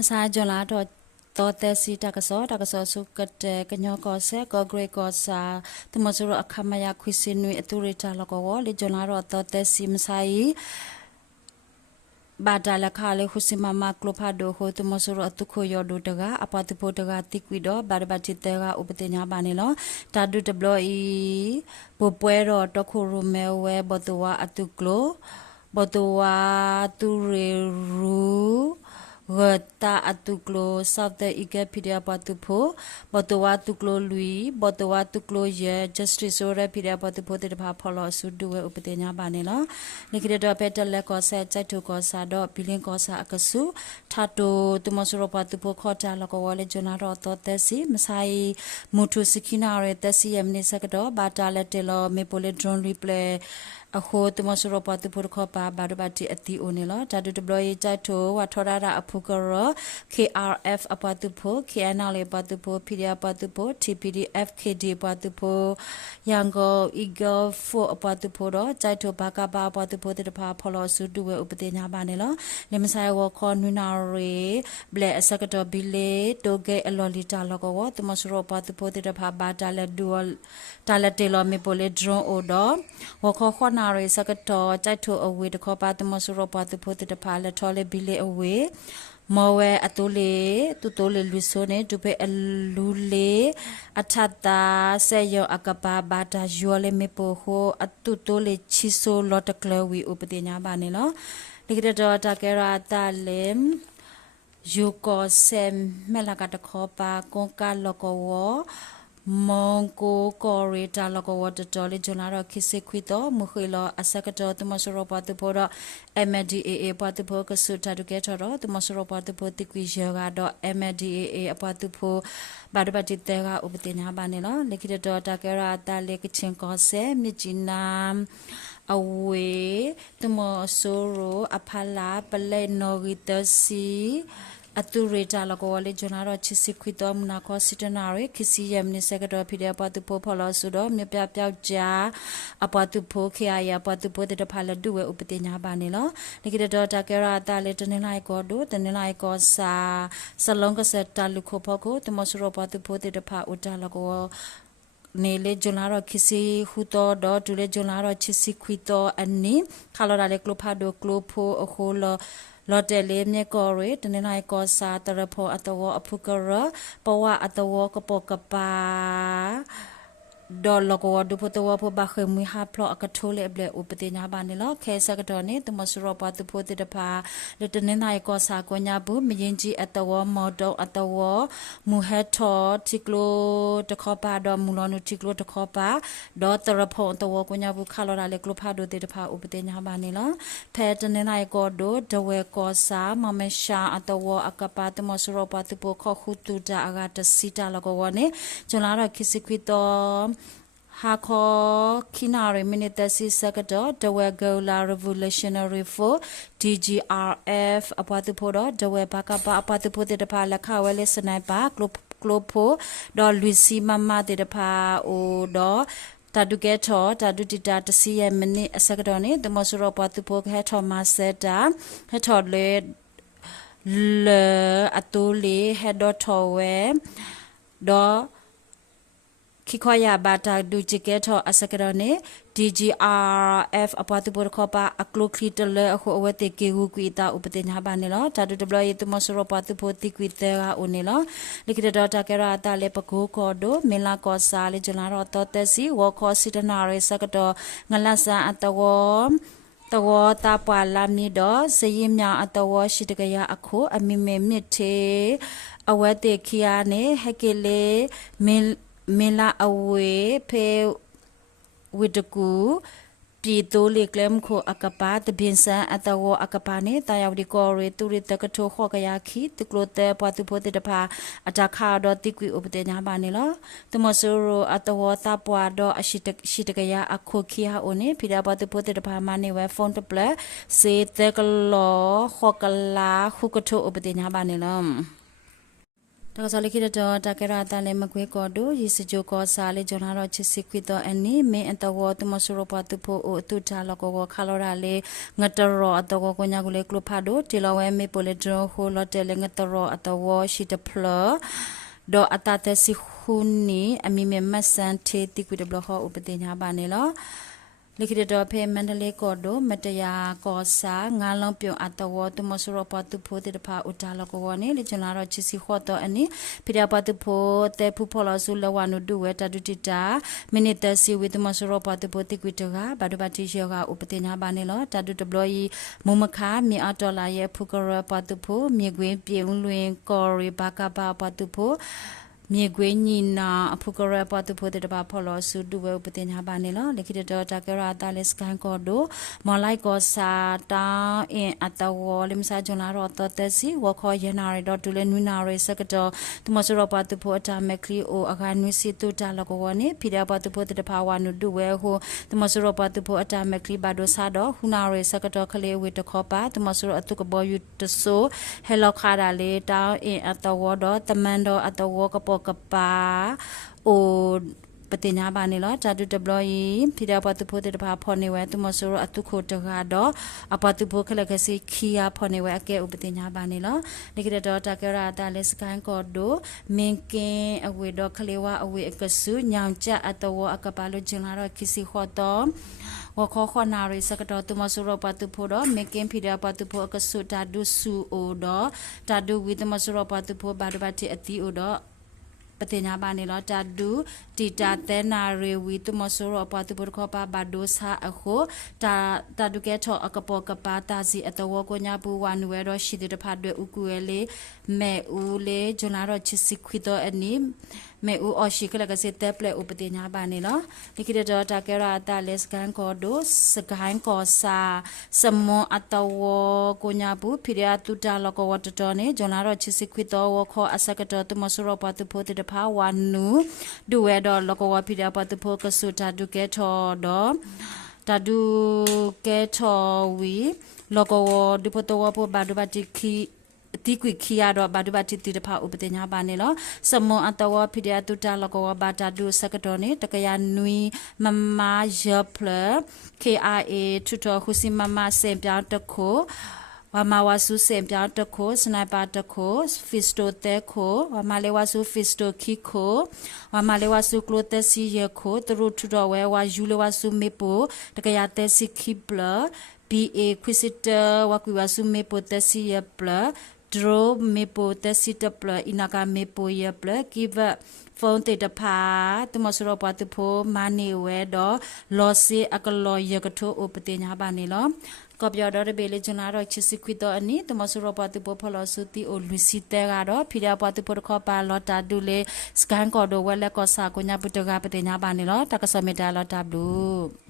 มาซาจลาดต่อแต่สีตากะซอสุกะเตกะญอกอเซก็เกรกอซาตมสุรอคามายาควิสินุอตุริตาลกวเลจลารอต่อแต่สีมไซบาดาลคาเลหุสิมามากลพาโดโฮตมสุรอตุโคยอดูตกะอปาตุโพตกะติกวิดอบาดบาจิเตกะอุปเตญาบานิลตาดุตบลอีปปวยรอตโครุเมเวบตวาอตุกโลบตวาตุเรรูรตาอตุกโลซาฟเตอีเกพิเดียปาตุโพบตวาตุกโลลุยบตวาตุกโลเย justice โซเรพิเดียปาตุโพเตตพาพอลอสุดูเวอุปเตญาบานิลนิกิเดดอเปตเลกอเซใจตุกอซาดอบิลิงกอซาอกสุทาโตตุมสุรปาตุโพขอจาลกวเลจนารอตเตสิมไซมุทุสิกินาเรเตสิยมนิสกดอบาตาเลเตลเมโปเลดรอนรีเพลအခိုတမစရပတုဖခပါဘာဒဘတိအတီအိုနေလတာဒုတဘလယချတိုဝထောရတာအဖုကရ KRF အပတုဖို KNL ပတုဖို PDF ပတုဖို TPDF KD ပတုဖိုရန်ကုန် Eagle 4အပတုဖိုတော့ချတိုဘာကဘာပတုဖိုတဖာဖလောစုဒုဝဲဥပတေညာပါနေလလေမဆိုင်ဝခေါ်နွနာရေဘလက်အစကတော့ဘီလေတိုဂေအလော်လီတာလောကောတမစရပတုဖိုတဖာဘာတာလက်ဒူတာလက်တေလောမေပိုလေဒရွန်အိုတော့ဝခေါ်ခေါ်နာရေစကတော့ကြိုက်ထိုအဝေးတခေါ်ပါတမစရပတုဖိုတဖာလက်ထော်လေဘီလေအဝေးမောဝဲအတိုးလေတူတိုးလေလူဆိုနေဒုပေအလူလေအထတာဆေယောအကပါဘာတာယောလေမေပိုဟိုအတူတိုးလေချီဆိုလော်တကလဝီဥပဒေညာပါနေနော်ဒီကတော်တာကရာတာလေယူကိုဆမ်မဲလာကတခေါ်ပါကွန်ကလောကောဝမွန်ကိုကောရီတာလကောဝတ်တော်လေဂျွန်လာရခိစခွီတော့မခွေလအစကတော်တမစရောပတ်ပေါ်တော့ MDAA ပတ်ပေါ်ကဆုတာတကဲတော်တမစရောပတ်ပေါ်တိကွေရကတော့ MDAA အပတ်ပေါ်ဘာဒဘတိတဲကဥပဒေညာပါနေနော်လေခိတော်တာကရာတာလေကချင်းကောဆဲမြချီနာအဝေတမဆိုရိုအဖလာပလဲနော်ဂီတစီအတူရေတာလကောလေဂျနာရချစ်စစ်ခွီတော်မနာကောစစ်တနာရခစီယမ်နိစကတော့ဖိတဲ့ပတ်တူပိုဖလာဆူတော့မြပြပြောက်ကြအပတ်တူဖိုခေအာယပတ်တူပိုတဲ့ဖလာဒူဝဲဥပတိညာပါနေလောဒီကတော်တာကရာတာလေတနေလိုက်ကောဒိုတနေလိုက်ကောစာစလုံးကဆက်တာလူခိုဖို့ကိုတမဆရပတ်တူပိုတဲ့ဖာဥတာလကောနေလေဂျွန်လာရခစီဟူတော်ဒဒူလေဂျွန်လာရချစ်စစ်ခွီတော်အနိခါလော်ဒါလေကလိုဖာဒိုကလိုဖိုအခုလောလော်တယ်လေးမြေကော်ရီတနေလိုက်ကောစာတရဖောအတဝအဖုကရပဝအတဝကပကပါဒေါ်လကောဒုဖတဝဖဘခမီဟာဖလောအကထိုးလေဘလေဥပတိညာပါနေလောခဲစကတော့နေတမစရောပတ်ဖို့တဖာလတနေလိုက်ကောစာကိုညာဘူးမရင်ကြီးအတဝမော်တော့အတဝမူဟက်ထောတီကလိုတခောပါတော့မူလောနုတီကလိုတခောပါဒေါ်တရဖောတဝကိုညာဘူးခါလော်ဒါလေကလိုဖာဒိုတဖာဥပတိညာပါနေလောဖဲတနေလိုက်ကောဒိုဒဝဲကောစာမမရှာအတဝအကပါတမစရောပတ်ဖို့ခောခုတူတာအကတစီတာလကောဝနေကျွန်လာတော့ခိစခွီတော့ဟာခောခိနာရီမီနီတစီစကတော့ဒဝဲဂိုလာ revolutionary for DGRF အပတ်တူဖို့တော့ဒဝဲဘာကပါအပတ်တူဖို့တဲ့တဖာလက်ခဝဲလေးစနိုက်ပါကလိုဖိုဒေါ်လူစီမမတဲ့တဖာအိုဒေါ်တာဒုကဲထောတာဒုတိတာတစီယမနီအစကတော့နေတမဆရောပတ်တူဖို့ခဲထောမဆက်တာခဲထောလေအတူလေဟက်ဒေါ်ထောဝဲဒေါ်ခိခွာယာဘာတာဒူချီကဲထောအစကရနေ DGRF အပတ်တူပေါ်ခေါ်ပါအကလုခလီတလေအခုအဝတေကေဟုကွီတာဥပတေညာပါနေလောတာဒူဒဘလယတမစရောပတ်တူပေါ်တိကွီတဲကဦးနေလောလိကဒေါတာကရာတာလေပကိုကောဒိုမင်လာကောစာလေဂျနာရောတောတက်စီဝခေါ်စီတနာရေစကတော့ငလဆန်အတဝတဝတာပွာလာမီတော့စရင်မြအတဝရှိတကရအခုအမီမေမြစ်တေအဝတေခီယာနေဟကီလေမင်လာအဝေဖေဝိတကူပြည်တိုးလေကလမ်ခိုအကပါတဘင်းဆန်အတဝအကပါနေတာယောဒီကောရီတူရီတကထိုခောကရခီတကလိုတဲပတ်တူပိုတေတဖာအတခါတော့တိကွီဥပဒေညာပါနေလောတမဆူရိုအတဝတာပွားတော့အရှိတကရအခုခီဟာအိုနေဖိဒါပတ်တူပိုတေတဖာမနေဝဲဖုန်းတပလက်စေတကလောခောကလာခုကထိုဥပဒေညာပါနေလော တာကစားလိခိတော့တာကရတာလည်းမကွေးကောတို့ရီစကြိုကောစားလေဂျွန်လာတော့ချစ်စစ်ခွီတော့အနီမင်းအတဝတမဆရပတူဖို့အတူတာလကောခါလော်ရာလေငတရောအတကောကိုညာကိုလေကလဖာဒိုတီလဝဲမေပိုလေဒရိုဟိုလော်တယ်လေငတရောအတဝရှိတဖလဒေါ်အတတစီခုနီအမီမမဆန်တေတိကွေဒဘလဟောဥပဒေညာပါနေလောလိခိတတော်ဖေမန္တလေးကောတို့မတရာကောစာငါလုံးပြုံအတဝတမဆရပတူဖို့တေတဖာဥတာလကောဝနေလေဂျွန်လာတော့ချစ်စီခေါ်တော့အနီဖိရပတူဖို့တေဖူဖော်လဆူလဝနုဒုဝဲတတူတီတာမိနစ်တစီဝိတမဆရပတူဖို့တိကွေတကဘာဒဘတိရှေကဥပဒေညာပါနေလောတတူတဘလီမုံမခါမြေအတော်လာရဲ့ဖူကရပတူဖို့မြေကွင်းပြေဦးလွင်ကော်ရီဘာကဘာပတူဖို့မြေကွင်းညီနာအဖုကရပတ်သူဖို့တဲ့တပါဖော်လို့စုဒူဝဲဥပတင်ညာပါနေလို့လက်ခိတတော်တာကရတာလက်စကန်ကောဒိုမလိုက်ကောစာတာအင်အတဝလမစာဂျွန်လာတော့တသက်စီဝခေါ်ရနာရတော့ဒူလဲနွိနာရစကတော်သူမစရပတ်သူဖို့အတာမက်ကလီအိုအခါနွိစီတူတာလကောဝနေဖိရပတ်သူဖို့တဲ့တပါဝနုဒူဝဲဟိုသူမစရပတ်သူဖို့အတာမက်ကလီဘာဒိုစာတော့ဟူနာရစကတော်ခလေးဝေတခေါ်ပါသူမစရအတုကဘောယူတဆိုဟဲလောက်ခါတာလေတာအင်အတဝတော့တမန်တော်အတဝကပေါ်ကပါအိုပတိညာပါနေလောတာတူတဘလီဖိရပတ်သူဖို့တဲ့တပါဖော်နေဝဲသူမဆိုရအတုခိုတကတော့အပတုဖို့ခလကစီခီယာဖော်နေဝဲအကဲဥပတိညာပါနေလောဒီကရတော့တာကရတာလက်စကန်ကောဒိုမင်ကင်အဝေတော့ခလေးဝအဝေအကဆုညောင်ကြအတဝအကပါလို့ဂျင်လာတော့ခီစီခေါ်တော့ဝခေါ်ခနာရီစကတော့သူမဆိုရပတ်သူဖို့တော့မင်ကင်ဖိရပတ်သူဖို့အကဆုတာဒုစုအိုတော့တာဒုဝိတမဆိုရပတ်သူဖို့ဘာဒဘတိအတီအိုတော့ပတိညာပါနေလောတာဒူတီတာတဲနာရေဝီတမဆိုရပတူပခောပါဘာဒိုစာအခုတာဒုကဲထောအကပောကပါတာစီအတဝကိုညာပူဝနဝဲတော့ရှိတဲ့ဖတ်တွေဥကူဲလေမဲဦးလေဂျွန်လာတော့ချစ်စီခွီတော့အနီမဲဦးအရှိကလကစစ်တက်ပလက်ဥပတိညာပါနေလောဒီကိတော့တာကရတာလက်စကန်ကောဒိုစကိုင်းကောစာစမွန်အတဝကိုညာပူဖိရတူတာလကောဝတတော်နေဂျွန်လာတော့ချစ်စီခွီတော့ဝခောအစကတော့တမဆိုရပတူဖို့တဲ့ဖာဝနူဒူဝဲတော့လကောဝဖိရပတူဖို့ကဆုတာဒုကဲထောတော့တာဒုကဲထောဝီလကောဝဒီဖို့တော့ဖို့ဘာဒဘတိခီတိကွေခီယာတော့ဘာဒဘတိတိတဖာဥပဒေညာပါနေလောစမွန်အတဝဖိရတူတာလကောဝဘာတာဒုစကတော်နေတကရနွီမမယပလ KRA ထူတော်ခုစီမမစင်ပြောင်းတခိုဝါမဝါဆုစင်ပြောင်းတခိုစနိုက်ပါတခိုဖီစတိုတဲခိုဝါမလေဝါဆုဖီစတိုခီခိုဝါမလေဝါဆုကလိုတက်စီယခိုသူတို့ထူတော်ဝဲဝါယူလေဝါဆုမေပိုတကရတက်စီခီပလ BA ခွီစစ်တဝါကွီဝါဆုမေပိုတက်စီယပလဒရိုမေပိုတက်စီတပလအနာကမေပိုယပလကိဗဖုန်းတေတဖာတမစရပတူဖိုမာနေဝဲတော့လော်စီအကလော်ယကထိုဥပတိညာပါနေလောကပ်ရတော့ဘေလေဂျနာတော့ချစ်စကွီတော့အနီတမစရပတူဖိုဖလော်စုတီအိုလူစီတဲကတော့ဖိရပတူဖိုခေါ်ပါလော်တာဒူလေစကန်ကော်ဒိုဝဲလက်ကောစာကိုညာပုတကပတိညာပါနေလောတကစမေတာလော်တာဘလူး